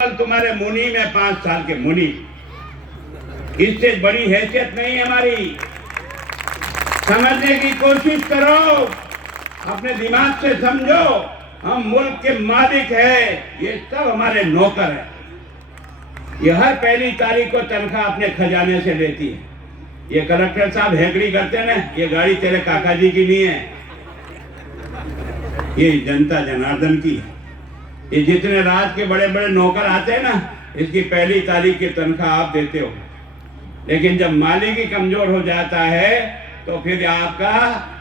तुम्हारे मुनि में 5 साल के मुनि, इससे बड़ी हैसियत नहीं हमारी। समझने की कोशिश करो, अपने दिमाग से समझो। हम मुल्क के मालिक हैं, ये सब हमारे नौकर हैं। ये हर पहली तारीख को तनख्वाह अपने खजाने से लेती है। ये कलेक्टर साहब हैंकड़ी करते हैं ना, ये गाड़ी तेरे काका जी की नहीं है, ये जनता जनार्दन की है। ये जितने राज के बड़े बड़े नौकर आते हैं ना, इसकी पहली तारीख की तनख्वाह आप देते हो। लेकिन जब मालिक ही कमजोर हो जाता है तो फिर आपका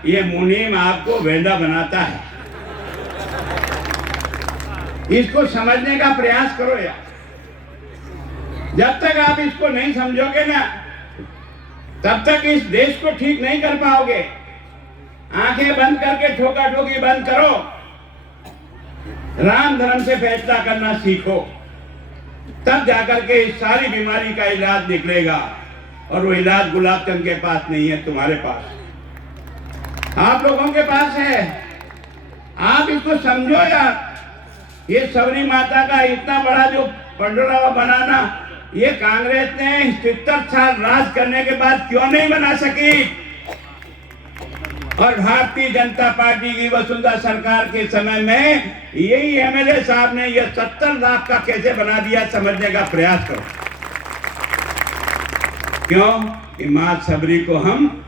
ये मुनीम आपको वेंदा बनाता है। इसको समझने का प्रयास करो यार। जब तक आप इसको नहीं समझोगे ना, तब तक इस देश को ठीक नहीं कर पाओगे। आंखें बंद करके ठोका ठोकी बंद करो, राम धर्म से फैसला करना सीखो, तब जाकर के इस सारी बीमारी का इलाज निकलेगा। और वो इलाज गुलाब चंद के पास नहीं है, तुम्हारे पास, आप लोगों के पास है। आप इसको समझो यार। ये सबरी माता का इतना बड़ा जो पंडोरा बनाना, ये कांग्रेस ने 70 साल राज करने के बाद क्यों नहीं बना सकी? और भारतीय जनता पार्टी की वसुंधरा सरकार के समय में यही एमएलए साहब ने यह 70 लाख का कैसे बना दिया, समझने का प्रयास करो। क्यों? कि मां सबरी को हम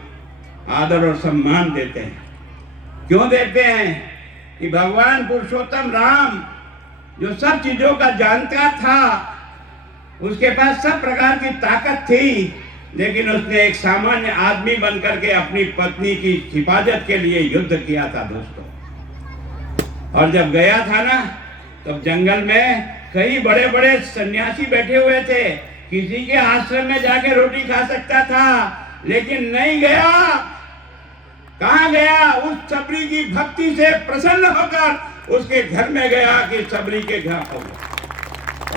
आदर और सम्मान देते हैं। क्यों देते हैं? कि भगवान पुरुषोत्तम राम जो सब चीजों का जानता था, उसके पास सब प्रकार की ताकत थी, लेकिन उसने एक सामान्य आदमी बनकर के अपनी पत्नी की हिफाजत के लिए युद्ध किया था दोस्तों। और जब गया था ना, तब जंगल में कई बड़े बड़े सन्यासी बैठे हुए थे। किसी के आश्रम में जाके रोटी खा सकता था, लेकिन नहीं गया। कहां गया? उस सबरी की भक्ति से प्रसन्न होकर उसके घर में गया कि सबरी के घर हो।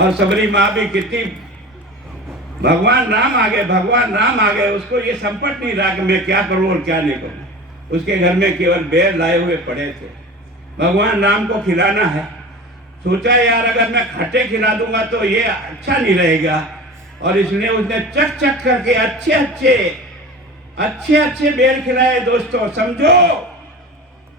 और सबरी माँ भी कितनी, भगवान राम आ गए, भगवान राम आ गए, उसको ये संपट नहीं रहा कि मैं क्या करूं और क्या नहीं करूं। उसके घर में केवल बेर लाए हुए पड़े थे। भगवान राम को खिलाना है। सोचा यार अगर मैं खट्टे खिला दूंगा तो ये अच्छा नहीं रहेगा, और इसलिए उसने चक चक करके अच्छे अच्छे बेर खिलाए दोस्तों, समझो।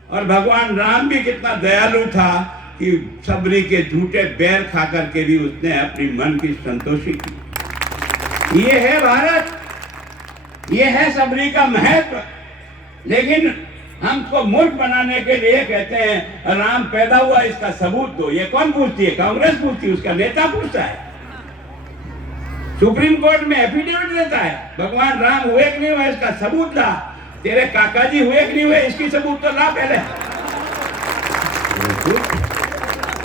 और भगवान राम भी कितना दयालु था कि सबरी के झूठे बेर खा करके भी उसने अपनी मन की संतोषी की। ये है भारत, ये है सबरी का महत्व। लेकिन हमको मूर्ख बनाने के लिए कहते हैं राम पैदा हुआ, इसका सबूत दो। ये कौन पूछती है? कांग्रेस पूछती है, उसका नेता पूछता है, सुप्रीम कोर्ट में एफिडेविट देता है, भगवान राम हुए कि नहीं हुए इसका सबूत ला। तेरे काका जी हुए कि नहीं हुए, इसकी सबूत तो ला पहले।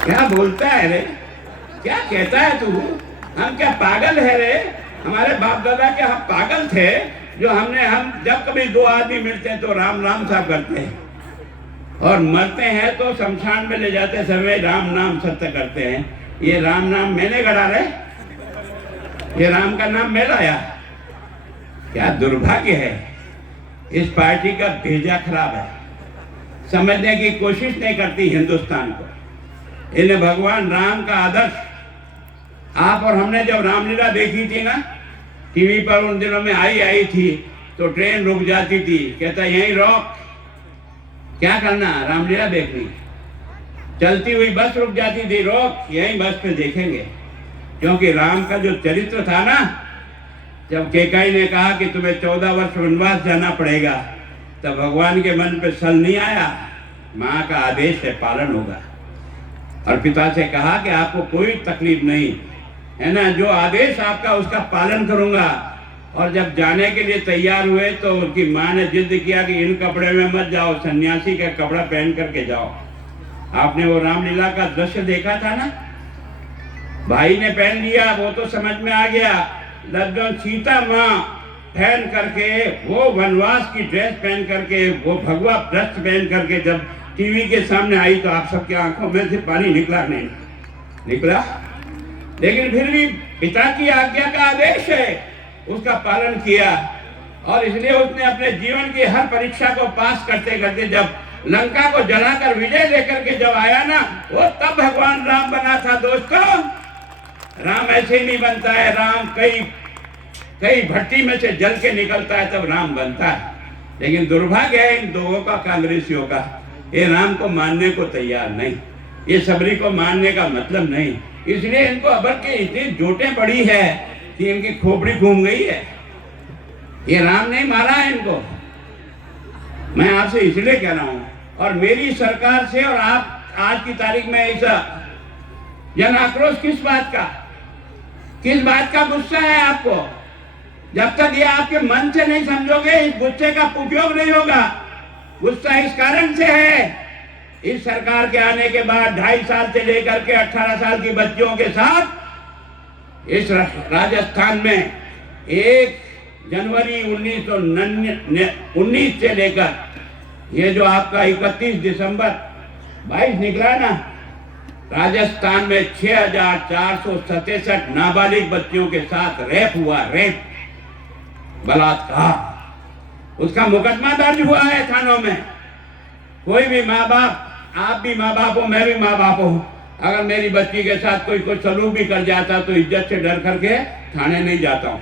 क्या बोलता है रे? क्या कहता है तू? हम क्या पागल है रे? हमारे बाप दादा के हम पागल थे जो हम जब कभी दो आदमी मिलते हैं तो राम राम सा करते हैं, और मरते हैं तो शमशान में ले जाते समय राम नाम सत्य करते हैं। ये राम नाम मैंने गढ़ा रे, ये राम का नाम मैं लाया। क्या दुर्भाग्य है, इस पार्टी का भेजा खराब है। समझने की कोशिश नहीं करती हिंदुस्तान को। इन्हें भगवान राम का आदर्श, आप और हमने जब रामलीला देखी थी ना टीवी पर, उन दिनों में आई थी तो ट्रेन रुक जाती थी, कहता यहीं रोक, क्या करना, रामलीला देखनी। चलती हुई बस रुक जाती थी, रोक, यहीं बस पे देखेंगे। क्योंकि राम का जो चरित्र था ना, जब केकई ने कहा कि तुम्हें 14 वर्ष वनवास जाना पड़ेगा, तब भगवान के मन पे सल नहीं आया। माँ का आदेश है, पालन होगा। और पिता से कहा कि आपको कोई तकलीफ नहीं है ना, जो आदेश आपका उसका पालन करूंगा। और जब जाने के लिए तैयार हुए तो उनकी माँ ने जिद किया कि इन कपड़े में मत जाओ, सन्यासी का कपड़ा पहन करके जाओ। आपने वो रामलीला का दृश्य देखा था ना, भाई ने पहन लिया, वो तो समझ में आ गया। लगभग सीता माँ पहन करके, वो वनवास की ड्रेस पहन करके, वो भगवा वस्त्र पहन करके जब टीवी के सामने आई तो आप सबकी आंखों में से पानी निकला नहीं निकला? लेकिन फिर भी पिता की आज्ञा का आदेश है, उसका पालन किया। और इसलिए उसने अपने जीवन की हर परीक्षा को पास करते करते जब लंका को जलाकर विजय लेकर के जब आया ना, वो तब भगवान राम बना था दोस्तों। राम ऐसे ही नहीं बनता है। राम कई कई भट्टी में से जल के निकलता है तब राम बनता है। लेकिन दुर्भाग्य है इन लोगों का, कांग्रेसियों का, ये राम को मानने को तैयार नहीं, ये सबरी को मानने का मतलब नहीं। इसलिए इनको अबर के इतनी जोटें पड़ी है कि इनकी खोपड़ी घूम गई है। ये राम नहीं मारा है इनको। मैं आपसे इसलिए कह रहा हूं, और मेरी सरकार से, और आप आज की तारीख में ऐसा जन आक्रोश किस बात का गुस्सा है आपको? जब तक ये आपके मन से नहीं समझोगे, इस गुस्से का उपयोग नहीं होगा। गुस्सा इस कारण से है, इस सरकार के आने के बाद 2.5 साल से लेकर के 18 साल की बच्चियों के साथ इस राजस्थान में 1 जनवरी 1919 से लेकर ये जो आपका 31 दिसंबर 22 निकला ना, राजस्थान में 6467 नाबालिग बच्चियों के साथ रेप हुआ, रेप, बलात्कार। उसका मुकदमा दर्ज हुआ है थानों में। कोई भी माँ बाप, आप भी माँ बाप हो, मैं भी माँ बाप हूँ, अगर मेरी बच्ची के साथ कोई सलूक भी कर जाता तो इज्जत से डर करके थाने नहीं जाता हूँ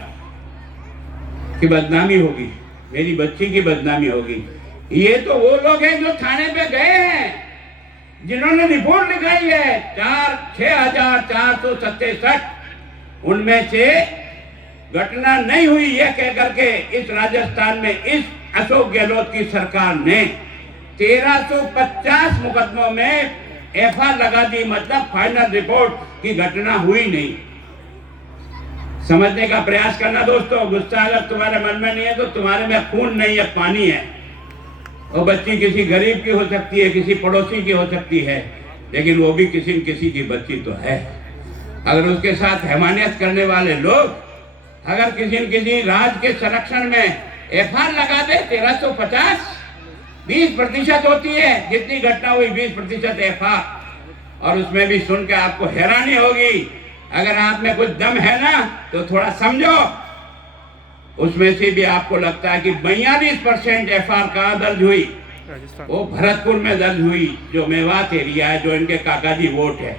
कि बदनामी होगी, मेरी बच्ची की बदनामी होगी। ये तो वो लोग हैं जो थाने पे गए हैं, जिन्होंने रिपोर्ट लिखाई है 6467, उनमें से घटना नहीं हुई ये कह करके इस राजस्थान में इस अशोक गहलोत की सरकार ने 1350 मुकदमों में एफआईआर लगा दी, मतलब फाइनल रिपोर्ट की घटना हुई नहीं। समझने का प्रयास करना दोस्तों। गुस्सा अगर तुम्हारे मन में नहीं है तो तुम्हारे में खून नहीं है, पानी है। वो बच्ची किसी गरीब की हो सकती है, किसी पड़ोसी की हो सकती है, लेकिन वो भी किसी न किसी की बच्ची तो है। अगर उसके साथ हैवानियत करने वाले लोग अगर किसी न किसी राज्य के संरक्षण में एफआईआर लगा दे 1350, 20% होती है जितनी घटना हुई, 20% एफआईआर, और उसमें भी सुन के आपको हैरानी होगी। अगर आप में कुछ दम है ना तो थोड़ा समझो, उसमें से भी आपको लगता है कि 42% एफआईआर कहाँ दर्ज हुई? वो भरतपुर में दर्ज हुई, जो मेवात एरिया है, जो इनके काकाजी वोट है।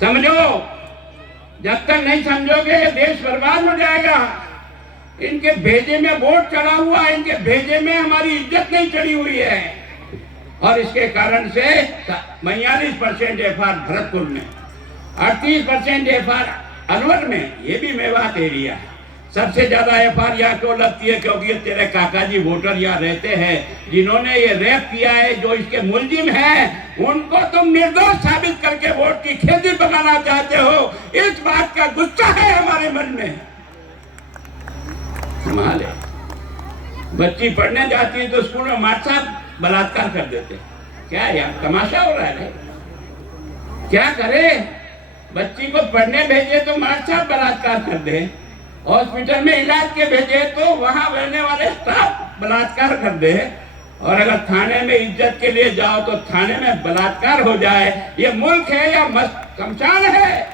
समझो, जब तक नहीं समझोगे देश बर्बाद हो जाएगा। इनके भेजे में वोट चढ़ा हुआ है, इनके भेजे में हमारी इज्जत नहीं चढ़ी हुई है, और इसके कारण से 42% एफआईआर भरतपुर में, 38% एफआईआर अलवर में, ये भी मेवात एरिया है। सबसे ज्यादा एफआईआर यहाँ क्यों लगती है? क्योंकि तेरे काकाजी वोटर यहाँ रहते हैं, जिन्होंने ये रेप किया है, जो इसके मुलजिम हैं, उनको तुम निर्दोष साबित करके वोट की खेती पकाना चाहते हो। इस बात का गुस्सा है हमारे मन में। संभाले, बच्ची पढ़ने जाती है तो स्कूल में मास्टर साहब बलात्कार कर देते। क्या यार तमाशा हो रहा है? क्या करे? बच्ची को पढ़ने भेजे तो मास्टर साहब बलात्कार कर दे, हॉस्पिटल में इलाज के भेजे तो वहां रहने वाले स्टाफ बलात्कार कर दे, और अगर थाने में इज्जत के लिए जाओ तो थाने में बलात्कार हो जाए। ये मुल्क है या शमशान है?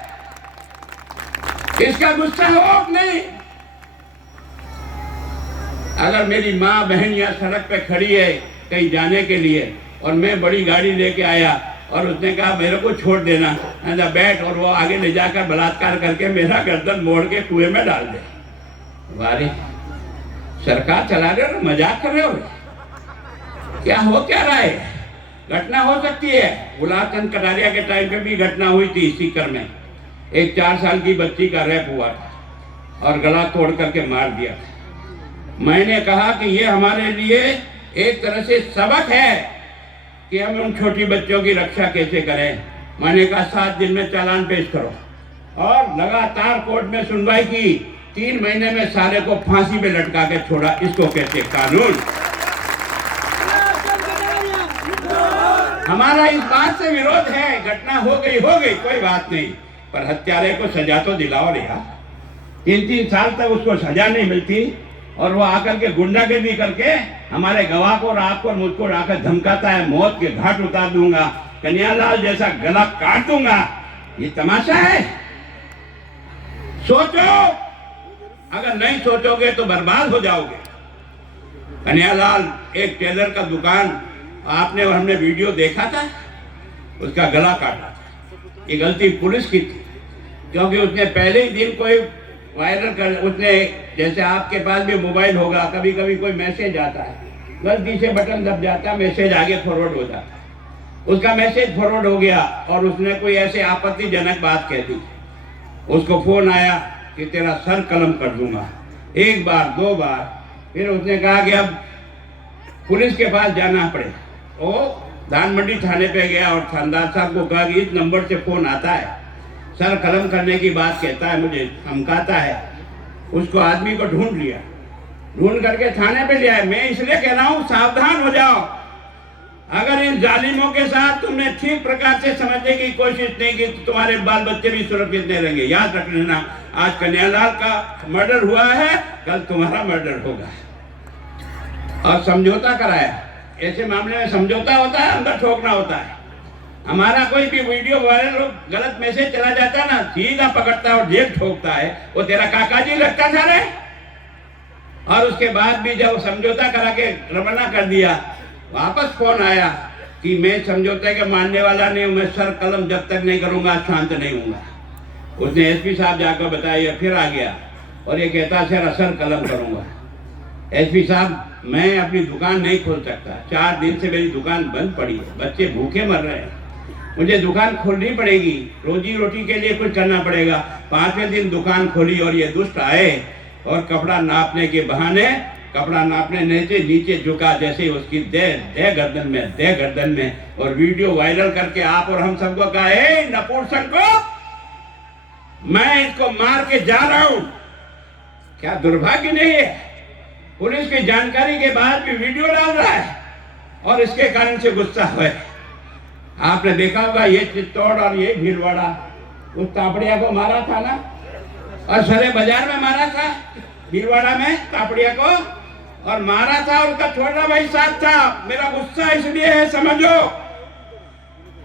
इसका गुस्सा हो नहीं? अगर मेरी माँ बहन या सड़क पे खड़ी है कहीं जाने के लिए, और मैं बड़ी गाड़ी लेके आया और उसने कहा मेरे को छोड़ देना, बैठ, और वो आगे ले जाकर बलात्कार करके मेरा गर्दन मोड़ के कुएं में डाल दे। वारी सरकार चला रहे हो, मजाक कर रहे हो? क्या हो क्या रहा है? घटना हो सकती है। गुलाब चंद कटारिया के टाइम पे भी घटना हुई थी सीकर में, एक 4 साल की बच्ची का रेप हुआ था और गला तोड़ करके मार दिया था। मैंने कहा कि ये हमारे लिए एक तरह से सबक है कि हम उन छोटी बच्चों की रक्षा कैसे करें। मैंने कहा 7 दिन में चालान पेश करो, और लगातार कोर्ट में सुनवाई की। 3 महीने में सारे को फांसी पे लटका के छोड़ा। इसको कहते कानून। हमारा इस बात से विरोध है। घटना हो गई कोई बात नहीं, पर हत्यारे को सजा तो दिलाओ रे यार। 3-3 साल तक उसको सजा नहीं मिलती, और वो आकर के गुंडागर्दी करके हमारे गवाह को और आपको और मुझको आकर धमकाता है, मौत के घाट उतार दूंगा, कन्हैयालाल जैसा गला काट दूंगा। ये तमाशा है? सोचो, अगर नहीं सोचोगे तो बर्बाद हो जाओगे। कन्हैयालाल एक टेलर का दुकान, आपने और हमने वीडियो देखा था, उसका गला काटा था। ये गलती पुलिस की थी। क्योंकि उसने पहले ही दिन कोई वायरल कर, उसने जैसे आपके पास भी मोबाइल होगा, कभी कभी कोई मैसेज आता है, गलती से बटन दब जाता है, मैसेज आगे फॉरवर्ड हो जाता है, उसका मैसेज फॉरवर्ड हो गया और उसने कोई ऐसे आपत्तिजनक बात कह दी। उसको फोन आया कि तेरा सर कलम कर दूंगा, एक बार दो बार, फिर उसने कहा कि अब पुलिस के पास जाना पड़े। वो धान मंडी थाने पे गया और थानेदार साहब को कहा कि इस नंबर से फोन आता है, सर कलम करने की बात कहता है, मुझे धमकाता है। उसको आदमी को ढूंढ लिया, ढूंढ करके थाने पे ले आए। मैं इसलिए कह रहा हूं सावधान हो जाओ। अगर इन जालिमों के साथ तुमने ठीक प्रकार से समझने की कोशिश नहीं की तो तुम्हारे बाल बच्चे भी सुरक्षित नहीं रहेंगे। याद रख लेना, आज कन्हैयालाल का मर्डर हुआ है, कल तुम्हारा मर्डर होगा। और समझौता कराया, ऐसे मामले में समझौता होता है, अंदर ठोकना होता है। हमारा कोई भी वीडियो वायरल गलत मैसेज चला जाता है ना, सीधा पकड़ता है और जेल ठोकता है। वो तेरा काका जी लगता था रे। और उसके बाद भी जब समझौता करा के रवाना कर दिया, वापस फोन आया कि मैं समझौते के मानने वाला नहीं हूं, मैं सर कलम जब तक नहीं करूंगा शांत नहीं हूंगा। उसने एसपी साहब जाकर बताया, फिर आ गया और ये कहता सर असर कलम करूंगा। एसपी साहब, मैं अपनी दुकान नहीं खोल सकता, 4 दिन से मेरी दुकान बंद पड़ी है, बच्चे भूखे मर रहे हैं, मुझे दुकान खोलनी पड़ेगी, रोजी रोटी के लिए कुछ करना पड़ेगा। 5वें दिन दुकान खोली और ये दुष्ट आए और कपड़ा नापने के बहाने कपड़ा नापने नीचे झुका, जैसे उसकी दे गर्दन में, और वीडियो वायरल करके आप और हम सबको कहा, ए नपुंसक को मैं इसको मार के जा रहा हूं। क्या दुर्भाग्य नहीं है, पुलिस की जानकारी के बाद भी वीडियो डाल रहा है और इसके कारण से गुस्सा हुए। आपने देखा होगा ये चित्तौड़ और ये भीलवाड़ा, उस तापड़िया को मारा था ना, और सरे बाजार में मारा था, भीलवाड़ा में तापड़िया को, और मारा था और उसका छोटा भाई साथ था। मेरा गुस्सा इसलिए है, समझो,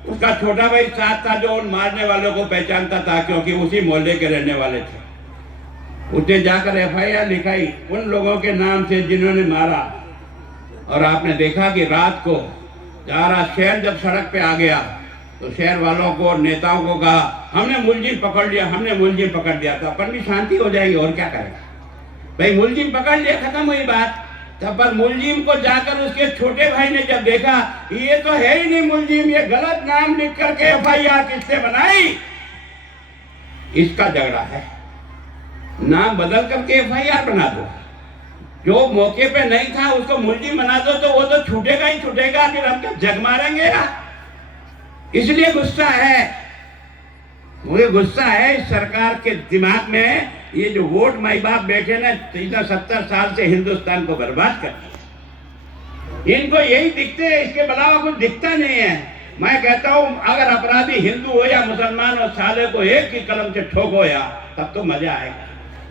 उसका छोटा भाई साथ था जो उन मारने वालों को पहचानता था, क्योंकि उसी मोहल्ले के रहने वाले थे। उसने जाकर एफआईआर लिखाई उन लोगों के नाम से जिन्होंने मारा। और आपने देखा कि रात को सारा शहर जब सड़क पे आ गया तो शहर वालों को, नेताओं को कहा, हमने मुलजिम पकड़ लिया, हमने मुलजिम पकड़ लिया। तो अपन भी शांति हो जाएगी, और क्या करेगा भाई, मुलजिम पकड़ लिया, खत्म हुई बात। तब पर मुलजिम को जाकर उसके छोटे भाई ने जब देखा ये तो है ही नहीं मुलजिम, ये गलत नाम लिख करके एफआईआर किसने बनाई, इसका झगड़ा है। नाम बदल करके एफआईआर बना दो, जो मौके पे नहीं था उसको मुलजिम बना दो, तो वो तो छूटेगा ही छूटेगा, फिर हम क्या जग मारेंगे यार। इसलिए गुस्सा है, मुझे गुस्सा है इस सरकार के दिमाग में। ये जो वोट माई बाप बैठे ना, 70 साल से हिंदुस्तान को बर्बाद कर दिया। इनको यही दिखते हैं, इसके अलावा कुछ दिखता नहीं है। मैं कहता हूं अगर अपराधी हिंदू हो या मुसलमान हो, साले को एक ही कलम से ठोको या, तब तो मजा आएगा।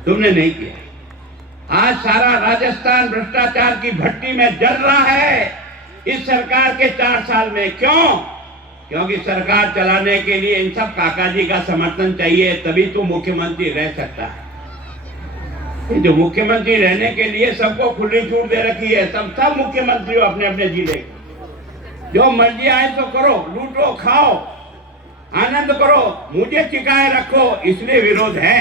तुमने नहीं किया। आज सारा राजस्थान भ्रष्टाचार की भट्टी में जल रहा है इस सरकार के 4 साल में। क्यों? क्योंकि सरकार चलाने के लिए इन सब काका जी का समर्थन चाहिए, तभी तो मुख्यमंत्री रह सकता है। ये जो मुख्यमंत्री रहने के लिए सबको खुली छूट दे रखी है, सब मुख्यमंत्री हो अपने अपने जिले, जो मर्जी आए तो करो, लूटो खाओ, आनंद करो, मुझे चिकाए रखो, इसलिए विरोध है।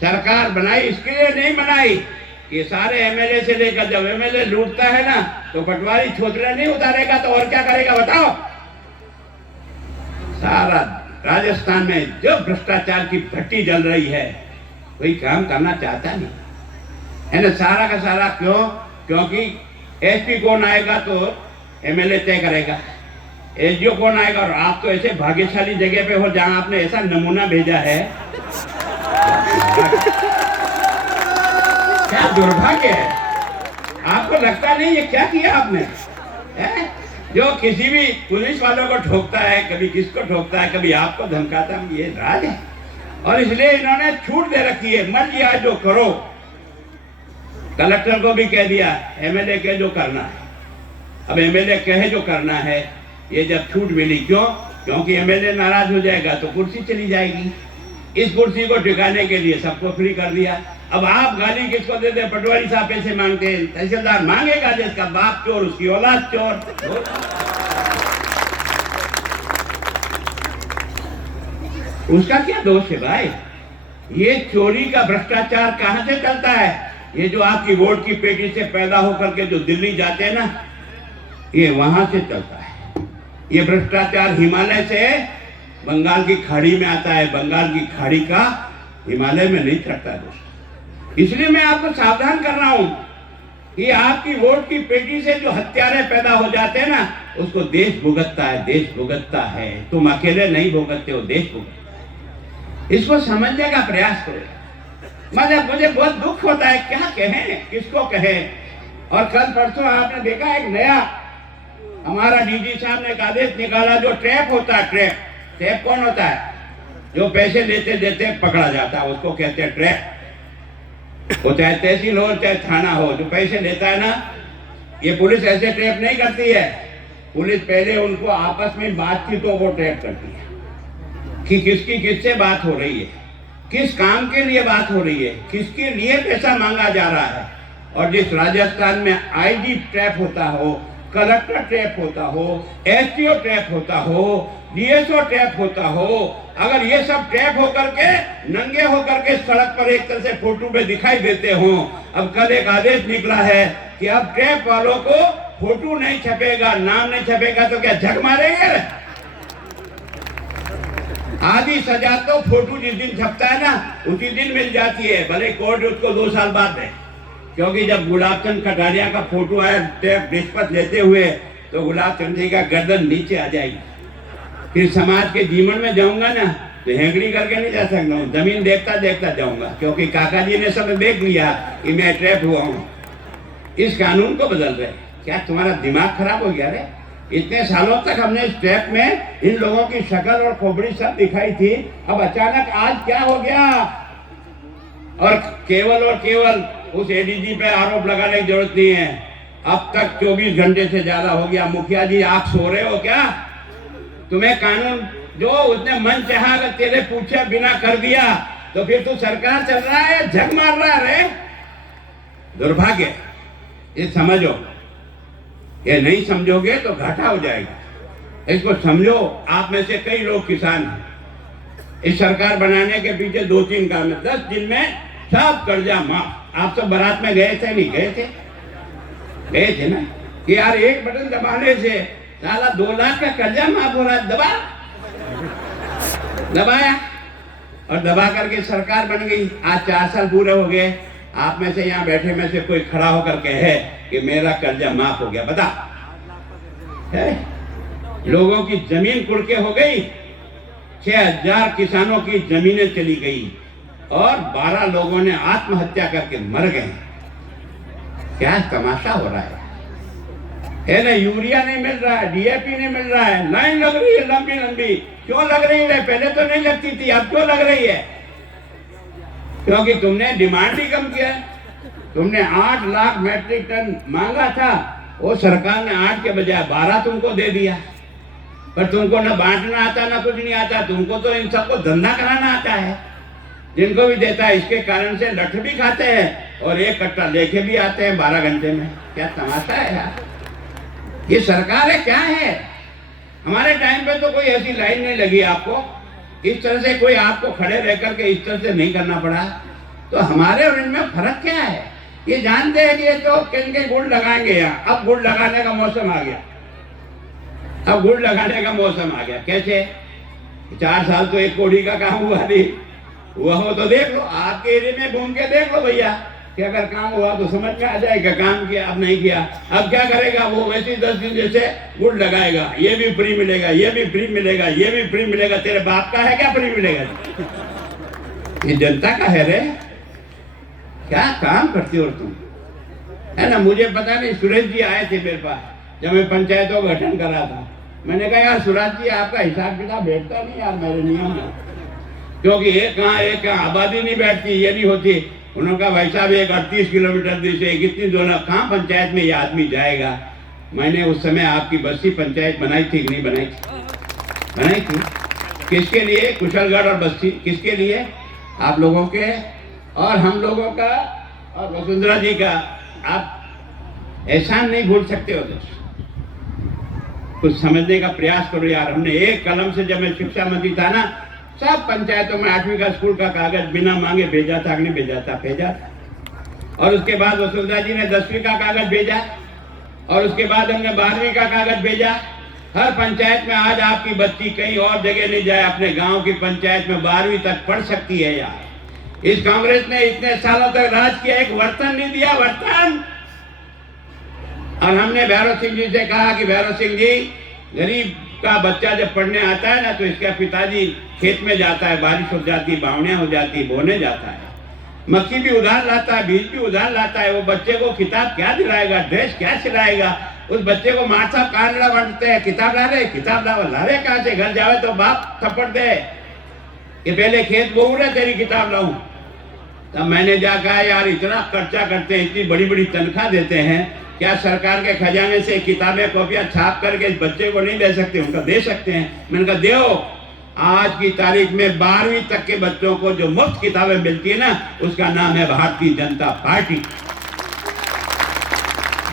सरकार बनाई इसके लिए नहीं बनाई कि सारे एमएलए से लेकर, जब एमएलए लूटता है ना तो पटवारी छोतरे नहीं उतारेगा तो और क्या करेगा बताओ। सारा राजस्थान में जो भ्रष्टाचार की भट्टी जल रही है, कोई काम करना चाहता नहीं है ना, सारा का सारा। क्यों? क्योंकि एसपी कौन आएगा तो एमएलए तय करेगा, एसडीओ कौन आएगा। और आप तो ऐसे भाग्यशाली जगह पे हो जहां आपने ऐसा नमूना भेजा है, क्या दुर्भाग्य है। आपको लगता नहीं ये क्या किया आपने है? जो किसी भी पुलिस वालों को ठोकता है, कभी किसको ठोकता है, कभी आपको धमकाता है, ये राज है। और इसलिए इन्होंने छूट दे रखी है, मर्जी आज जो करो। कलेक्टर को भी कह दिया एमएलए के जो करना है, अब एमएलए कहे जो करना है। ये जब छूट मिली, क्यों? क्योंकि एमएलए नाराज हो जाएगा तो कुर्सी चली जाएगी। इस कुर्सी को टिकाने के लिए सबको फ्री कर दिया। अब आप गाली किसको देते? पटवारी साहब पैसे मांगते हैं, तहसीलदार मांगेगा, जिसका बाप चोर उसकी औलाद चोर। उसका क्या दोष है भाई? ये चोरी का भ्रष्टाचार कहां से चलता है? ये जो आपकी वोट की पेटी से पैदा होकर के जो दिल्ली जाते हैं ना, ये वहां से चलता है। ये भ्रष्टाचार हिमालय से बंगाल की खाड़ी में आता है, बंगाल की खाड़ी का हिमालय में नहीं चढ़ता दोस्तों। इसलिए मैं आपको सावधान कर रहा हूं कि आपकी वोट की पेटी से जो हत्यारे पैदा हो जाते हैं ना, उसको देश भुगतता है, देश भुगतता है। तुम अकेले नहीं भुगतते हो, देश भुगतता है। इसको समझने का प्रयास करो। मुझे बहुत दुख होता है, क्या कहें, किसको कहें। और कल परसों आपने देखा एक नया हमारा डीजी साहब ने एक आदेश निकाला, जो ट्रैप होता है, ट्रैप कौन होता है? जो पैसे लेते देते पकड़ा जाता है, उसको कहते हैं ट्रैप। वो चाहे तहसील हो चाहे थाना हो, जो पैसे लेता है ना, ये पुलिस ऐसे ट्रैप नहीं करती है। पुलिस पहले उनको आपस में बातचीत हो, वो ट्रैप करती है कि किसकी किससे बात हो रही है, किस काम के लिए बात हो रही है, किसके लिए पैसा मांगा जा रहा है। और जिस राजस्थान में आईजी ट्रैप होता हो, कलेक्टर ट्रैप होता हो, एसटीओ ट्रैप होता हो, डीएसओ ट्रैप होता हो, अगर ये सब ट्रैप होकर के नंगे होकर के सड़क पर एक तरह से फोटो पे दिखाई देते हो, अब कल एक आदेश निकला है कि अब ट्रैप वालों को फोटो नहीं छपेगा, नाम नहीं छपेगा, तो क्या झक मारेंगे? आधी सजा तो फोटो जिस दिन छपता है ना, उसी दिन मिल जाती है, भले कोर्ट उसको 2 साल बाद दे। क्योंकि जब गुलाब चंद कटारिया का फोटो आया ट्रैप रिश्वत लेते हुए, तो गुलाब चंद जी का गर्दन नीचे आ जाएगी। फिर समाज के जीवन में जाऊंगा ना, तो हेंगड़ी करके नहीं जा सकता हूँ, जमीन देखता देखता जाऊंगा, क्योंकि काका जी ने सब देख लिया कि मैं ट्रैप हुआ हूँ। इस कानून को बदल रहे, क्या तुम्हारा दिमाग खराब हो गया रे? इतने सालों तक हमने इस ट्रैप में इन लोगों की शक्ल और खोपड़ी सब दिखाई थी, अब अचानक आज क्या हो गया? और केवल उस एडीजी पे आरोप लगाने की जरूरत नहीं है। अब तक 24 घंटे से ज्यादा हो गया। मुखिया जी, आप सो रहे हो क्या? तुम्हें कानून जो उसने मन चाहा अगर तेरे पूछे बिना कर दिया, तो फिर तू सरकार चल रहा है, झक मार रहा है। दुर्भाग्य, ये समझो। ये नहीं समझोगे तो घाटा हो जाएगा। इसको समझो। आप में से कई लोग किसान हैं। इस सरकार बनाने के पीछे 2-3 काम है। 10 दिन में सब कर्जा माफ। आप सब बारात में गए थे, नहीं गए थे? गए थे ना? कि यार एक बटन दबाने से साला 2 लाख का कर्जा माफ हो रहा है। दबाया और दबा करके सरकार बन गई। आज 4 साल पूरे हो गए। आप में से यहाँ बैठे में से कोई खड़ा होकर के है कि मेरा कर्जा माफ हो गया? बता। है? लोगों की जमीन कुड़के हो गई। 6000 किसानों की जमीनें चली गई और 12 लोगों ने आत्महत्या करके मर गए। क्या तमाशा हो रहा है ना? यूरिया नहीं मिल रहा है, डीएपी नहीं मिल रहा है, लाइन लग रही है लंबी लंबी। क्यों लग रही है? पहले तो नहीं लगती थी, अब क्यों लग रही है? क्योंकि तुमने डिमांड ही कम किया। तुमने 8 लाख मैट्रिक टन मांगा था, वो सरकार ने 8 के बजाय 12 तुमको दे दिया। पर तुमको ना बांटना आता, ना कुछ नहीं आता। तुमको तो इन सबको धंधा कराना आता है। जिनको भी देता है, इसके कारण से लठ भी खाते हैं और एक कट्टा लेके भी आते हैं 12 घंटे में। क्या तमाशा है यार? ये सरकार है क्या है? हमारे टाइम पे तो कोई ऐसी लाइन नहीं लगी आपको, इस तरह से कोई आपको खड़े रह करके इस तरह से नहीं करना पड़ा। तो हमारे और इनमें फर्क क्या है? ये जानते हैं कि ये तो किनके गुड़ लगाएंगे यहाँ। अब गुड़ लगाने का मौसम आ गया। अब गुड़ लगाने का मौसम आ गया। कैसे? 4 साल तो एक कोड़ी का काम हुआ नहीं। हुआ हो तो देख लो, आपके एरिया में घूम के देख लो भैया कि अगर काम हुआ तो समझ में आ जाएगा। काम किया, अब नहीं किया, अब क्या करेगा? वो वैसे 10 दिन जैसे गुड़ लगाएगा, ये भी फ्री मिलेगा, ये भी फ्री मिलेगा, ये भी फ्री मिलेगा। तेरे बाप का है क्या फ्री मिलेगा? ये जनता का है रे। क्या काम करती हो तुम, है ना? मुझे पता नहीं, सुरेश जी आए थे मेरे पास जब मैं पंचायतों का गठन करा था। मैंने कहा यार सुरेश जी, आपका हिसाब किताब बैठता नहीं यार मेरे नियम में, क्योंकि एक कहाँ आबादी नहीं बैठती, ये नहीं होती। उन्होंने कहा भाई साहब, एक 38 किलोमीटर दूर से कितनी दोनों कहाँ पंचायत में ये आदमी जाएगा। मैंने उस समय आपकी बस्ती पंचायत बनाई थी कि नहीं बनाई थी? बनाई थी। किसके लिए? कुशलगढ़ और बस्ती किसके लिए? आप लोगों के और हम लोगों का और वसुंधरा जी का। आप एहसान नहीं भूल सकते हो दोस्त। कुछ समझने का प्रयास करो यार। हमने एक कलम से, जब मैं शिक्षा मंत्री था ना, सब पंचायतों में 8वीं का स्कूल का कागज बिना मांगे भेजा था, नहीं भेजा था, भेजा। और उसके बाद वसुंधरा जी ने 10वीं का कागज भेजा, और उसके बाद हमने 12वीं का कागज भेजा। हर पंचायत में आज आपकी बच्ची कहीं और जगह नहीं जाए, अपने गांव की पंचायत में 12वीं तक पढ़ सकती है यार। इस कांग्रेस ने इतने सालों तक राज किया, एक वर्तन नहीं दिया, वर्तन। और हमने भैरव सिंह जी से कहा कि भैरव सिंह जी, गरीब का बच्चा जब पढ़ने आता है ना, तो इसका पिताजी खेत में जाता है, बारिश हो जाती, बावड़ियां हो जाती, बोने जाता है, मक्खी भी उधार लाता है, बीज भी उधार लाता है। वो बच्चे को किताब क्या दिलाएगा, ड्रेस क्या सिलाएगा? उस बच्चे को माँ साहब कानड़ा बांटते हैं, किताब ला रहे, किताब ला रहे कहाँ से? घर जावे तो बाप थप्पड़ दे कि पहले खेत बोऊ रहे तेरी किताब लाऊं। तब मैंने जा कहा यार, इतना खर्चा करते हैं, इतनी बड़ी बड़ी तनख्वाह देते हैं, क्या सरकार के खजाने से किताबें कॉपियां छाप करके इस बच्चे को नहीं दे सकते? उनका दे सकते हैं। मैंने कहा दो। आज की तारीख में 12वीं तक के बच्चों को जो मुफ्त किताबें मिलती है ना, उसका नाम है भारतीय जनता पार्टी।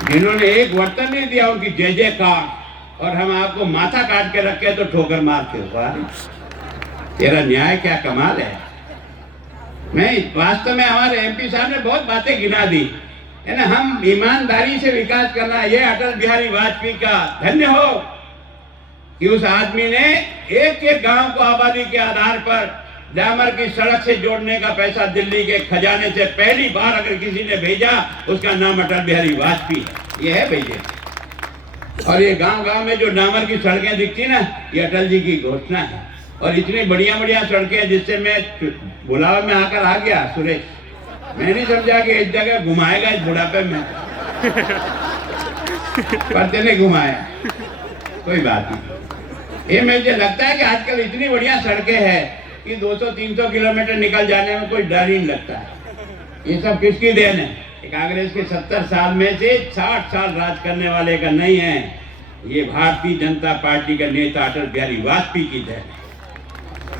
जिन्होंने एक वर्तन नहीं दिया, उनकी जय जयकार। और हम आपको माथा काट के रखे तो ठोकर मारते हो। तेरा न्याय क्या कमाल है। मैं वास्तव में हमारे एमपी साहब ने बहुत बातें गिना दी है ना। हम ईमानदारी से विकास करना, ये अटल बिहारी वाजपेयी का धन्य हो कि उस आदमी ने एक एक गांव को आबादी के आधार पर डामर की सड़क से जोड़ने का पैसा दिल्ली के खजाने से पहली बार अगर किसी ने भेजा, उसका नाम अटल बिहारी वाजपेयी है। ये है भेजे। और ये गांव गांव में जो डामर की सड़कें दिखती ना, ये अटल जी की घोषणा है। और इतनी बढ़िया बढ़िया सड़कें जिससे मैं बुलावा में आकर आ गया सुरेश, मैं नहीं समझा कि इस जगह घुमाएगा इस बुढ़ापे में पर तेने घुमाया। कोई बात नहीं। ये मुझे लगता है कि आजकल इतनी बढ़िया सड़कें हैं कि 200-300 किलोमीटर निकल जाने में कोई डर ही नहीं लगता है। ये सब किसकी देन है? कांग्रेस के 70 साल में से 60 साल राज करने वाले का नहीं है, ये भारतीय जनता पार्टी का नेता अटल बिहारी वाजपेयी की देन है।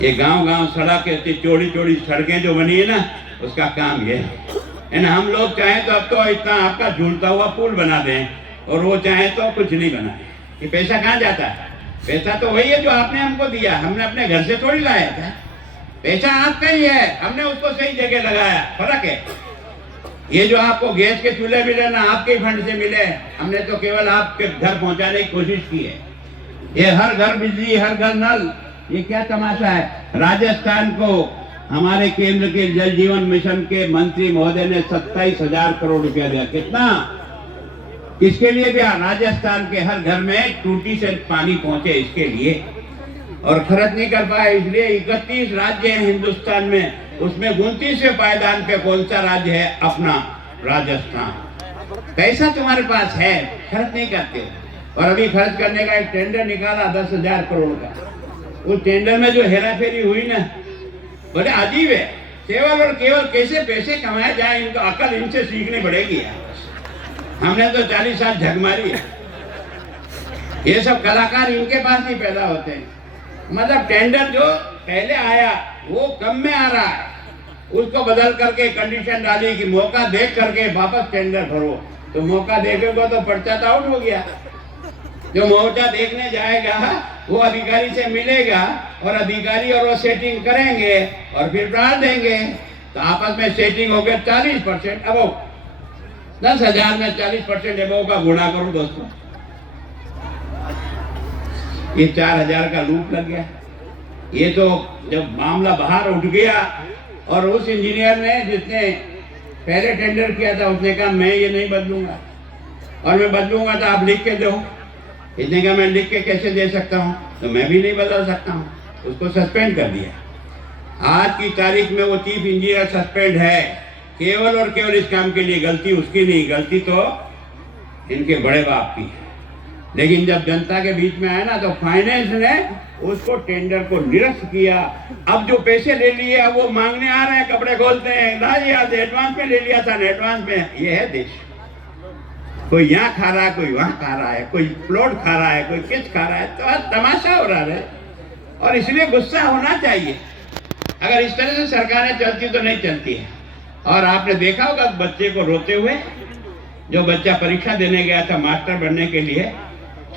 ये गांव गांव सड़कें, चौड़ी चौड़ी सड़कें जो बनी है ना, उसका काम ये है ना। हम लोग चाहें तो अब तो इतना आपका झूलता हुआ पुल बना दें, और वो चाहे तो कुछ नहीं बनाए। ये पैसा कहाँ जाता है? पैसा तो वही है जो आपने हमको दिया, हमने अपने घर से थोड़ी लाया था। पैसा आपका ही है, हमने उसको सही जगह लगाया। फर्क है। ये जो आपको गैस के चूल्हे मिले ना, आपके फंड से मिले, हमने तो केवल आपके घर पहुंचाने की कोशिश की है। ये हर घर बिजली, हर घर नल, ये क्या तमाशा है? राजस्थान को हमारे केंद्र के जल जीवन मिशन के मंत्री महोदय ने 27,000 करोड़ रुपया दिया। कितना? किसके लिए दिया? राजस्थान के हर घर में टूटी से पानी पहुंचे इसके लिए। और खर्च नहीं कर पाए, इसलिए 31 राज्य हैं हिंदुस्तान में, उसमें 29वें पायदान पे कौन सा राज्य है? अपना राजस्थान। पैसा तुम्हारे पास है, खर्च नहीं करते। और अभी खर्च करने का एक टेंडर निकाला 10,000 करोड़ का। उस टेंडर में जो हेराफेरी हुई ना, बड़े अजीब है। केवल और केवल कैसे पैसे कमाए जाए, इनका अकल इनसे सीखनी पड़ेगी। हमने तो 40 साल झग मारी है। ये सब कलाकार इनके पास ही पैदा होते हैं। मतलब टेंडर जो पहले आया वो कम में आ रहा है, उसको बदल करके कंडीशन डाली कि मौका देख करके वापस टेंडर भरो। तो मौका देखेगा तो पर्चा तो आउट हो गया। जो मौका देखने जाएगा वो अधिकारी से मिलेगा, और अधिकारी और वो सेटिंग करेंगे और फिर डाल देंगे। तो आपस में सेटिंग हो गया 40% अबो। 10,000 में 40% अबो का गुणा करो दोस्तों, ये 4,000 का लूप लग गया। ये तो जब मामला बाहर उठ गया, और उस इंजीनियर ने जिसने पहले टेंडर किया था, उसने कहा मैं ये नहीं बदलूंगा, और मैं बदलूंगा तो आप लिख के दो। इसने कहा मैं लिख के कैसे दे सकता हूँ? तो मैं भी नहीं बदल सकता हूँ। उसको सस्पेंड कर दिया। आज की तारीख में वो चीफ इंजीनियर सस्पेंड है, केवल और केवल इस काम के लिए। गलती उसकी नहीं, गलती तो इनके बड़े बाप की है। लेकिन जब जनता के बीच में आया ना, तो फाइनेंस ने उसको टेंडर को निरस्त किया। अब जो पैसे ले लिए अब वो मांगने आ रहे हैं, कपड़े खोलते हैं, राज याद एडवांस में ले लिया था, एडवांस में। ये है देश। कोई यहाँ खा रहा है, कोई वहाँ खा रहा है, कोई प्लॉट खा रहा है, कोई किच खा रहा है। तो आज तमाशा हो रहा है, और इसलिए गुस्सा होना चाहिए। अगर इस तरह से सरकारें चलती तो नहीं चलती है। और आपने देखा होगा बच्चे को रोते हुए, जो बच्चा परीक्षा देने गया था मास्टर बनने के लिए,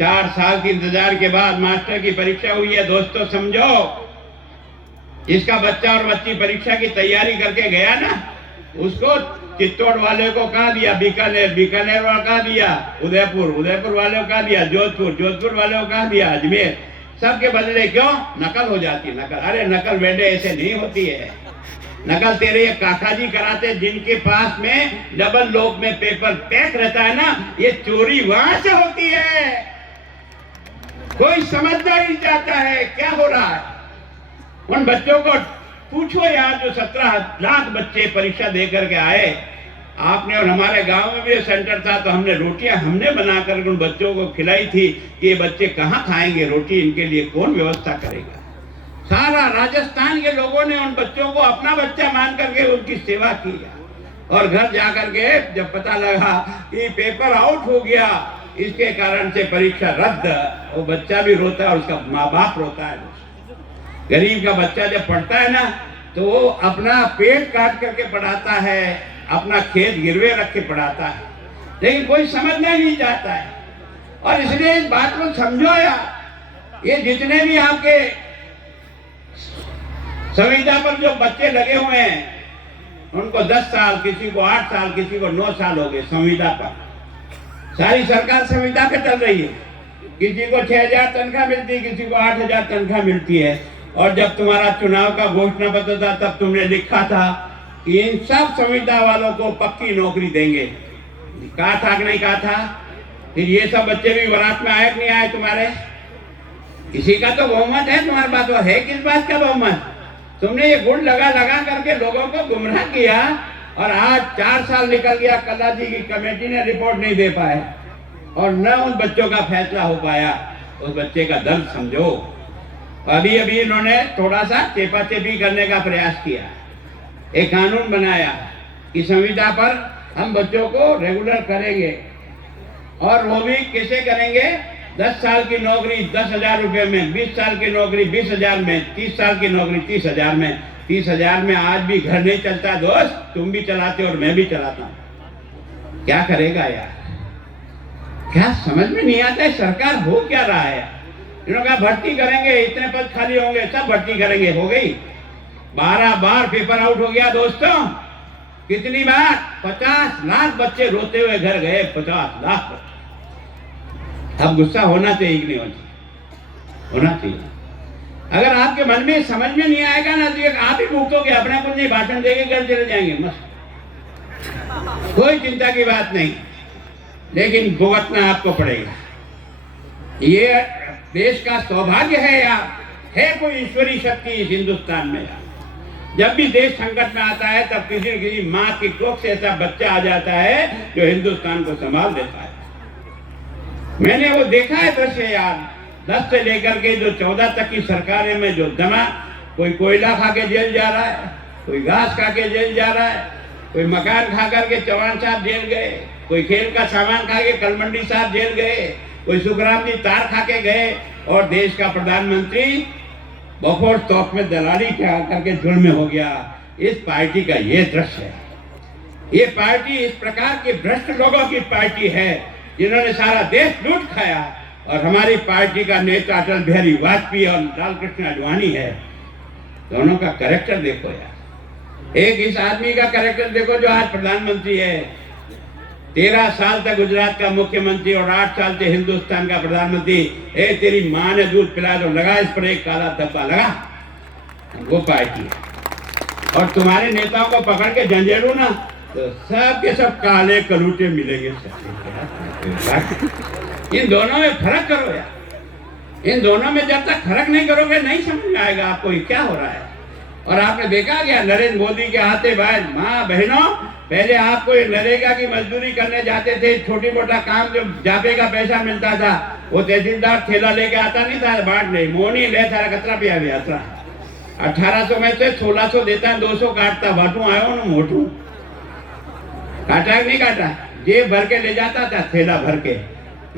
4 साल के इंतजार के बाद मास्टर की परीक्षा हुई है। दोस्तों समझो, जिसका बच्चा और बच्ची परीक्षा की तैयारी करके गया ना, उसको चित्तौड़ वाले को कहाँ दिया बीकानेर, बीकानेर वाला कहाँ दिया उदयपुर, उदयपुर वाले को कहाँ दिया जोधपुर, जोधपुर वाले को कहाँ दिया अजमेर। सबके बदले क्यों? नकल हो जाती नकल। अरे नकल बेटे ऐसे नहीं होती है। नकल तेरे ये काका जी कराते जिनके पास में डबल लोक में पेपर पैक रहता है ना, ये चोरी वहां से होती है। कोई समझना नहीं चाहता है क्या हो रहा है। उन बच्चों को पूछो यार, जो 17 लाख बच्चे परीक्षा दे करके आए आपने, और हमारे गांव में भी सेंटर था तो हमने रोटियां हमने बनाकर उन बच्चों को खिलाई थी कि ये बच्चे कहाँ खाएंगे रोटी, इनके लिए कौन व्यवस्था करेगा। सारा राजस्थान के लोगों ने उन बच्चों को अपना बच्चा मान करके उनकी सेवा की, और घर जाकर के जब पता लगा कि पेपर आउट हो गया, इसके कारण से परीक्षा रद्द, वो बच्चा भी रोता है और उसका माँ बाप रोता है। गरीब का बच्चा जब पढ़ता है ना तो वो अपना पेट काट करके पढ़ाता है, अपना खेत गिरवे रख के पढ़ाता है, लेकिन कोई समझना नहीं चाहता है। और इसलिए इस बात को समझो यार, ये जितने भी आपके संविदा पर जो बच्चे लगे हुए हैं, उनको 10 साल, किसी को 8 साल, किसी को 9 साल हो गए संविदा पर। सारी सरकार संविदा पे चल रही है। किसी को 6000 तनख्वाह मिलती है, किसी को 8000 तनख्वाह मिलती है। और जब तुम्हारा चुनाव का घोषणा पत्र था तब तुमने लिखा था कि इन सब संविदा वालों को पक्की नौकरी देंगे। कहा था कि नहीं कहा था? फिर ये सब बच्चे भी बारात में आए कि नहीं आए तुम्हारे? किसी का तो बहुमत है तुम्हारे पास, वो है किस बात का बहुमत? तुमने ये गुड़ लगा लगा करके लोगों को गुमराह किया, और आज 4 साल निकल गया, कल्ला जी की कमेटी ने रिपोर्ट नहीं दे पाए, और न उन बच्चों का फैसला हो पाया। उस बच्चे का दर्द समझो। अभी अभी इन्होंने थोड़ा सा चेपाचेपी करने का प्रयास किया, एक कानून बनाया कि संविदा पर हम बच्चों को रेगुलर करेंगे, और वो भी कैसे करेंगे? 10 साल की नौकरी 10,000 रुपए में, 20 साल की नौकरी 20,000 में, 30 साल की नौकरी 30,000 में। 30,000 में आज भी घर नहीं चलता दोस्त, तुम भी चलाते और मैं भी चलाता हूं। क्या करेगा यार? क्या समझ में नहीं आता है सरकार हो क्या रहा है। इन्होंने कहा भर्ती करेंगे, इतने पद खाली होंगे, सब भर्ती करेंगे, हो गई। 12 बार पेपर आउट हो गया दोस्तों। कितनी बार? 50 लाख बच्चे रोते हुए घर गए, 50 लाख। अब गुस्सा होना चाहिए कि नहीं होना चाहिए? अगर आपके मन में समझ में नहीं आएगा ना तो आप ही भुगतोगे, अपने कुछ नहीं, भाषण देके घर चले जाएंगे, मस्त, कोई चिंता की बात नहीं, लेकिन भुगतना आपको पड़ेगा। ये देश का सौभाग्य है यार, है कोई ईश्वरी शक्ति इस हिंदुस्तान में यार। जब भी देश संकट में आता है तब किसी न किसी माँ की कोख से ऐसा बच्चा आ जाता है जो हिंदुस्तान को संभाल देता है। मैंने वो देखा है दृश्य यार, 10 से लेकर के जो 14 तक की सरकारें में जो दमा, कोई कोयला खा के जेल जा रहा है, कोई घास खा के जेल जा रहा है, कोई मकान खा करके चौहान साहब जेल गए, कोई खेल का सामान खा के कलमंडी साहब जेल गए, कोई सुखराम जी तार खा के गए, और देश का प्रधानमंत्री बफोर तौक में दलाली करके जुर्म में हो गया। इस पार्टी का ये दृश्य है। ये पार्टी इस प्रकार के भ्रष्ट लोगों की पार्टी है जिन्होंने सारा देश लूट खाया, और हमारी पार्टी का नेता अटल बिहारी वाजपेयी और लाल कृष्ण आडवाणी है। दोनों का कैरेक्टर देखो यार। एक इस आदमी का कैरेक्टर देखो जो आज प्रधानमंत्री है, 13 साल तक गुजरात का मुख्यमंत्री और 8 साल से हिंदुस्तान का प्रधानमंत्री। ए तेरी माँ ने दूध पिलाया तो लगा इस पर एक काला धब्बा लगा, वो पार्टी है। और तुम्हारे नेताओं को पकड़ के झंझेड़ू ना तो सब के सब काले कलूटे मिलेंगे। इन दोनों में फर्क करो यार। इन दोनों में जब तक फर्क नहीं करोगे नहीं समझ में आएगा आपको क्या हो रहा है। और आपने देखा क्या नरेंद्र मोदी के हाथे भाई माँ बहनों, पहले आप कोई नरेगा की मजदूरी करने जाते थे, छोटी मोटा काम जो जापे का पैसा मिलता था, वो तहसीलदार ठेला लेके आता नहीं था बांटने, मोनी ले सारा कतरा पिया भी आता। 1800 में से 1600 देता, 200 काटता, बाटू आयो ना मोटू, काटा नहीं काटा, जेब भर के ले जाता था थैला भर के।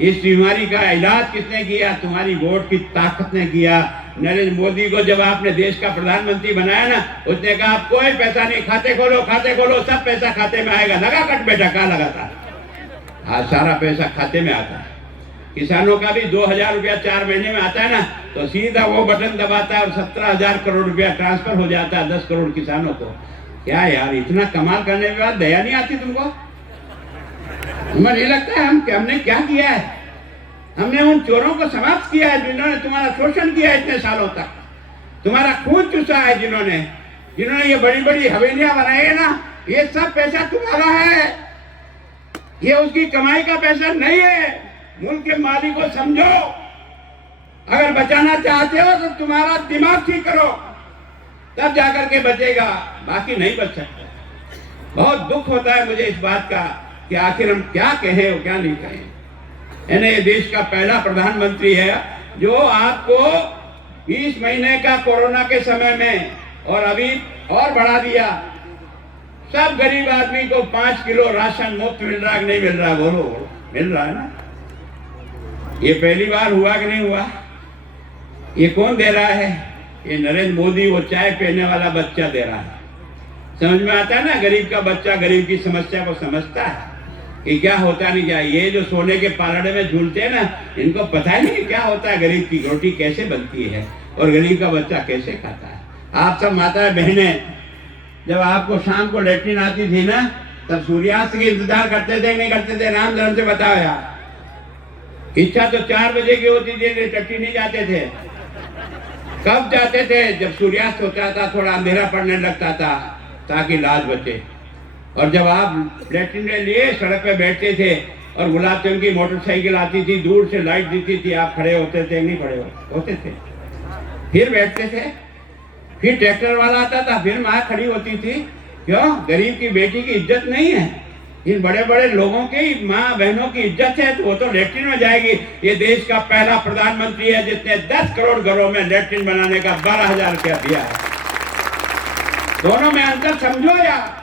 इस बीमारी का इलाज किसने किया? तुम्हारी वोट की ताकत ने किया। नरेंद्र मोदी को जब आपने देश का प्रधानमंत्री बनाया ना, उसने कहा आप कोई पैसा नहीं, खाते खोलो, सब पैसा खाते में आएगा। लगा कट बेटा, कहा लगा था? आज सारा पैसा खाते में आता है। किसानों का भी 2,000 रुपया 4 महीने में आता है ना, तो सीधा वो बटन दबाता है और 17,000 करोड़ रुपया ट्रांसफर हो जाता है 10 करोड़ किसानों को। क्या यार, इतना कमाल करने के बाद दया नहीं आती तुमको? तुम्हें नहीं लगता है हमने क्या किया है? हमने उन चोरों को समाप्त किया है जिन्होंने तुम्हारा शोषण किया है इतने सालों तक, तुम्हारा खून चूसा है, जिन्होंने ये बड़ी बड़ी हवेलियां बनाई है ना, ये सब पैसा तुम्हारा है, ये उसकी कमाई का पैसा नहीं है। मुल्क के मालिक को समझो, अगर बचाना चाहते हो तो तुम्हारा दिमाग ठीक करो, तब जाकर के बचेगा, बाकी नहीं बच सकता। बहुत दुख होता है मुझे इस बात का कि आखिर हम क्या कहें और क्या नहीं कहें। यानी ये देश का पहला प्रधानमंत्री है जो आपको 20 महीने का कोरोना के समय में और अभी और बढ़ा दिया, सब गरीब आदमी को 5 किलो राशन मुफ्त मिल रहा है कि नहीं मिल रहा? बोलो, मिल रहा है ना? ये पहली बार हुआ कि नहीं हुआ? ये कौन दे रहा है? ये नरेंद्र मोदी, वो चाय पीने वाला बच्चा दे रहा है। समझ में आता है ना, गरीब का बच्चा गरीब की समस्या को समझता है कि क्या होता नहीं क्या। ये जो सोने के पालड़े में झूलते हैं ना, इनको पता ही नहीं क्या होता है, गरीब की रोटी कैसे बनती है और गरीब का बच्चा कैसे खाता है। आप सब माता बहनें, जब आपको शाम को लेटरिन आती थी ना, तब सूर्यास्त की इंतजार करते थे नहीं करते थे? राम धर्म से बताओ यार। इच्छा तो 4 बजे की होती थी, टट्टी नहीं जाते थे। कब जाते थे? जब सूर्यास्त होता था, थोड़ा अंधेरा पड़ने लगता था ताकि लाज बचे। और जब आप लेटरिन ले लिए सड़क पे बैठते थे और गुलाब चंद की मोटरसाइकिल आती थी, दूर से लाइट दिखती थी, आप खड़े होते थे नहीं खड़े होते थे, फिर बैठते थे, फिर ट्रैक्टर वाला आता था, फिर माँ खड़ी होती थी। क्यों? गरीब की बेटी की इज्जत नहीं है, इन बड़े बड़े लोगों की माँ बहनों की इज्जत है, तो वो तो लेटरिन में जाएगी। ये देश का पहला प्रधानमंत्री है जिसने 10 करोड़ घरों में लेटरिन बनाने का 12,000 रुपया दिया है। दोनों में अंतर समझो यार।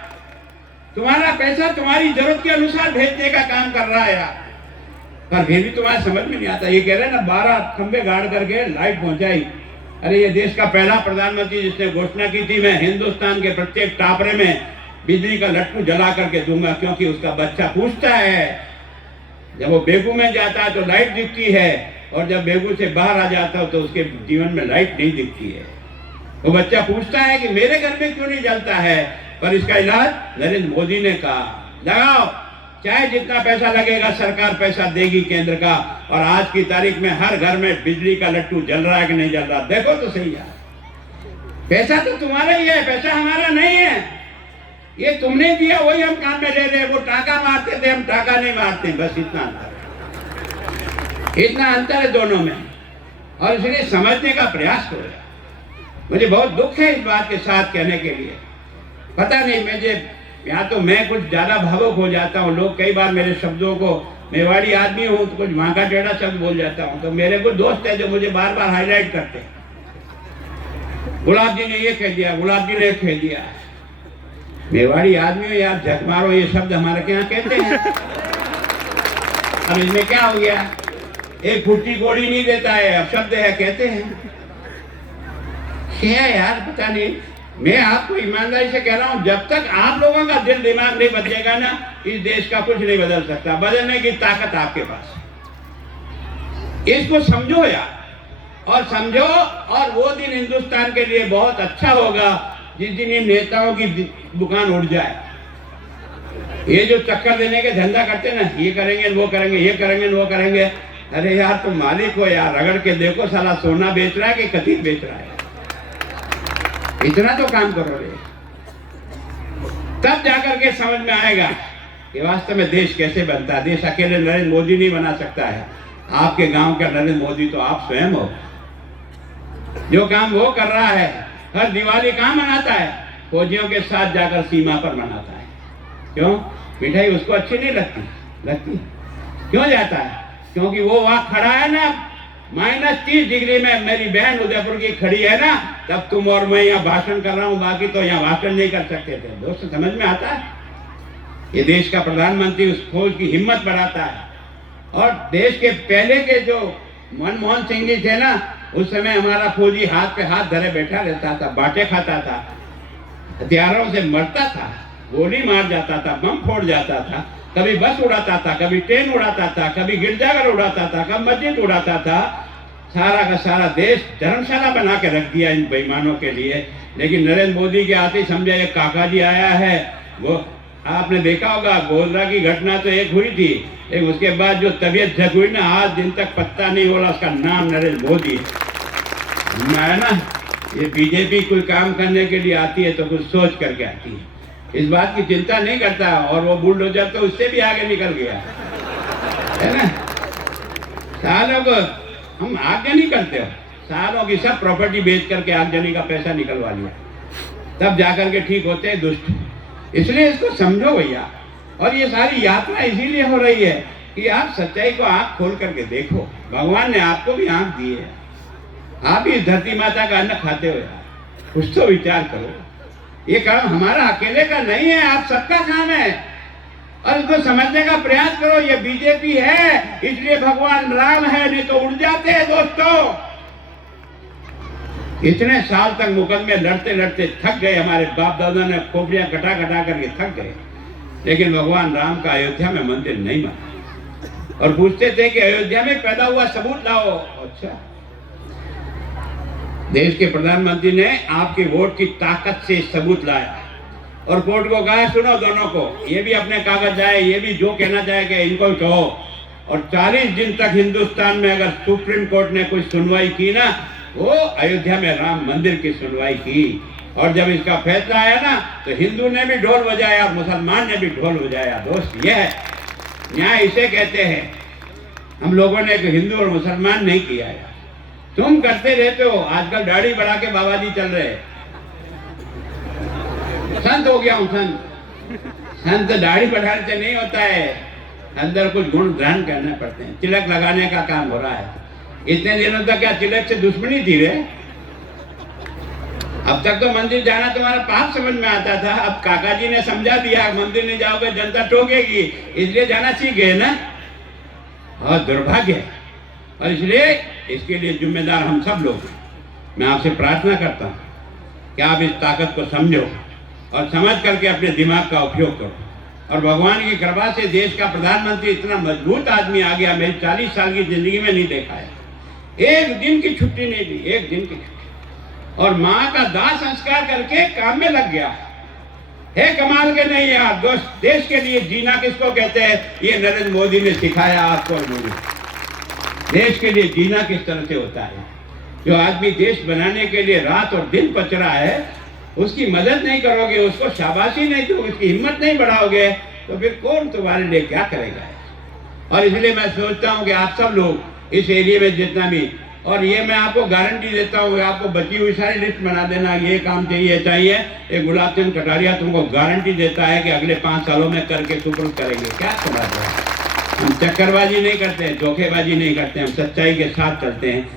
तुम्हारा पैसा तुम्हारी जरूरत के अनुसार भेजने का काम कर रहा है यार, पर फिर भी तुम्हारा समझ में नहीं आता। ये कह रहे हैं ना 12 खंबे गाड़ करके लाइट पहुंचाई। अरे ये देश का पहला प्रधानमंत्री जिसने घोषणा की थी, मैं हिंदुस्तान के प्रत्येक टापरे में बिजली का लट्टू जला करके दूंगा, क्योंकि उसका बच्चा पूछता है, जब वो बेगू में जाता है तो लाइट दिखती है, और जब बेगू से बाहर आ जाता है तो उसके जीवन में लाइट नहीं दिखती है। वो बच्चा पूछता है कि मेरे घर में क्यों नहीं जलता है, पर इसका इलाज नरेंद्र मोदी ने कहा, लगाओ, चाहे जितना पैसा लगेगा सरकार पैसा देगी केंद्र का, और आज की तारीख में हर घर में बिजली का लट्टू जल रहा है कि नहीं जल रहा? देखो तो सही यार। पैसा तो तुम्हारा ही है, पैसा हमारा नहीं है। ये तुमने दिया वही हम काम में ले रहे। वो टाका मारते थे, हम टाका नहीं मारते, बस इतना अंतर है दोनों में, और इसलिए समझने का प्रयास करो। मुझे बहुत दुख है इस बात के साथ कहने के लिए, पता नहीं मुझे, या तो मैं कुछ ज्यादा भावुक हो जाता हूँ। लोग कई बार मेरे शब्दों को, मेवाड़ी आदमी हूँ तो कुछ वहां का टेढ़ा शब्द बोल जाता हूँ, तो मेरे कुछ दोस्त है जो मुझे बार बार हाईलाइट करते हैं, गुलाब जी ने ये कह दिया, गुलाब जी ने कह दिया। मेवाड़ी आदमी हो यार, झक मारो, ये शब्द हमारे के यहाँ कहते हैं। अब इसमें क्या हो गया? एक फुट्टी गोड़ी नहीं देता है, अब शब्द है कहते हैं। क्या यार, पता नहीं। मैं आपको ईमानदारी से कह रहा हूं, जब तक आप लोगों का दिल दिमाग नहीं बदलेगा ना, इस देश का कुछ नहीं बदल सकता। बदलने की ताकत आपके पास, इसको समझो यार, और समझो। और वो दिन हिंदुस्तान के लिए बहुत अच्छा होगा जिस दिन इन नेताओं की दुकान उड़ जाए। ये जो चक्कर देने के धंधा करते ना, ये करेंगे वो करेंगे, ये करेंगे वो करेंगे। अरे यार, तुम मालिक हो यार, रगड़ के देखो साला सोना बेच रहा है कि कथीर बेच रहा है। इतना तो काम करोगे, तब जाकर के समझ में आएगा कि वास्तव में देश कैसे बनता है। देश अकेले नरेंद्र मोदी नहीं बना सकता है। आपके गांव का नरेंद्र मोदी तो आप स्वयं हो। जो काम वो कर रहा है, हर दिवाली कहाँ मनाता है? फौजियों के साथ जाकर सीमा पर मनाता है। क्यों? मिठाई उसको अच्छी नहीं लगती। क्यों जाता है? क्योंकि वो वहां खड़ा है ना, -30 डिग्री में मेरी बहन उदयपुर की खड़ी है ना, तब तुम और मैं यहाँ भाषण कर रहा हूँ, बाकी तो यहाँ भाषण नहीं कर सकते थे। दोस्त, समझ में आता है? ये देश का प्रधानमंत्री उस फौज की हिम्मत बढ़ाता है। और देश के पहले के जो मनमोहन सिंह जी थे ना, उस समय हमारा फौजी हाथ पे हाथ धरे बैठा रहता था, बाटे खाता था, हथियारों से मरता था, गोली मार जाता था, बम फोड़ जाता था, कभी बस उड़ाता था, कभी ट्रेन उड़ाता था, कभी गिरजाघर उड़ाता था, कभी मस्जिद उड़ाता था। सारा का सारा देश धर्मशाला बना के रख दिया इन बेईमानों के लिए। लेकिन नरेंद्र मोदी के आते ही समझा एक काका जी आया है। वो आपने देखा होगा, गोधरा की घटना तो एक हुई थी, लेकिन उसके बाद जो तबीयत जग हुई ना, आज दिन तक पत्ता नहीं होला, उसका नाम नरेंद्र मोदी है ना। ये बीजेपी कोई काम करने के लिए आती है तो कुछ सोच करके आती है, इस बात की चिंता नहीं करता। और वो बुलडोजर तो उससे भी आगे निकल गया है ना। सालों को हम आगे नहीं करते हो, सालों की सब प्रॉपर्टी बेच करके आगजनी का पैसा निकलवा लिया, तब जाकर के ठीक होते हैं दुष्ट। इसलिए इसको समझो भैया। और ये सारी यात्रा इसीलिए हो रही है कि आप सच्चाई को आंख खोल करके देखो। भगवान ने आपको भी आंख दी है, आप भी धरती माता का अन्न खाते हो यार, कुछ तो विचार करो। ये काम हमारा अकेले का नहीं है, आप सबका काम है और इसको समझने का प्रयास करो। ये बीजेपी है इसलिए भगवान राम है, नहीं तो उड़ जाते हैं दोस्तों। इतने साल तक मुकदमे लड़ते लड़ते थक गए, हमारे बाप दादा ने खोपड़ियां कटा कटा करके थक गए, लेकिन भगवान राम का अयोध्या में मंदिर नहीं बना। और पूछते थे कि अयोध्या में पैदा हुआ सबूत लाओ। अच्छा, देश के प्रधानमंत्री ने आपके वोट की ताकत से सबूत लाया और कोर्ट को कहा सुनो दोनों को, ये भी अपने कागज जाए, ये भी जो कहना चाहेगा इनको कहो। और 40 दिन तक हिंदुस्तान में अगर सुप्रीम कोर्ट ने कोई सुनवाई की ना, वो अयोध्या में राम मंदिर की सुनवाई की। और जब इसका फैसला आया ना, तो हिंदू ने भी ढोल बजाया और मुसलमान ने भी ढोल बजाया। दोस्त, यह है न्याय, इसे कहते हैं। हम लोगों ने हिंदू और मुसलमान नहीं किया है, तुम करते रहते हो। आजकल दाढ़ी बढ़ा के बाबा जी चल रहे हैं, संत हो गया हूं संत। संत दाढ़ी बढ़ाने से नहीं होता है, अंदर कुछ गुण धारण करने पड़ते हैं। तिलक लगाने का काम हो रहा है। इतने दिनों तक क्या तिलक से दुश्मनी थी रे? अब तक तो मंदिर जाना तुम्हारा पाप समझ में आता था, अब काका जी ने समझा दिया मंदिर नहीं जाओगे जनता टोकेगी, इसलिए जाना सीख गए ना। और दुर्भाग्य है, और इसलिए इसके लिए जिम्मेदार हम सब लोग हैं। मैं आपसे प्रार्थना करता हूँ कि आप इस ताकत को समझो और समझ करके अपने दिमाग का उपयोग करो। और भगवान की कृपा से देश का प्रधानमंत्री इतना मजबूत आदमी आ गया, मेरी 40 साल की जिंदगी में नहीं देखा है। एक दिन की छुट्टी नहीं दी, एक दिन की छुट्टी, और माँ का दाह संस्कार करके काम में लग गया है। कमाल के नहीं यार दोस्त, देश के लिए जीना किसको कहते हैं, ये नरेंद्र मोदी ने सिखाया आपको और मुझे। देश के लिए जीना किस तरह से होता है। जो आदमी देश बनाने के लिए रात और दिन पच रहा है, उसकी मदद नहीं करोगे, उसको शाबाशी नहीं दोगे, उसकी हिम्मत नहीं बढ़ाओगे, तो फिर कौन तुम्हारे लिए क्या करेगा। और इसलिए मैं सोचता हूँ कि आप सब लोग इस एरिया में जितना भी, और ये मैं आपको गारंटी देता हूँ, आपको बची हुई सारी लिस्ट बना देना, ये काम चाहिए। एक गुलाब चंद कटारिया तुमको गारंटी देता है कि अगले 5 सालों में करके सुपुर्द करेंगे। क्या समझ रहे हैं? हम चक्करबाजी नहीं करते हैं, धोखेबाजी नहीं करते हैं, हम सच्चाई के साथ चलते हैं।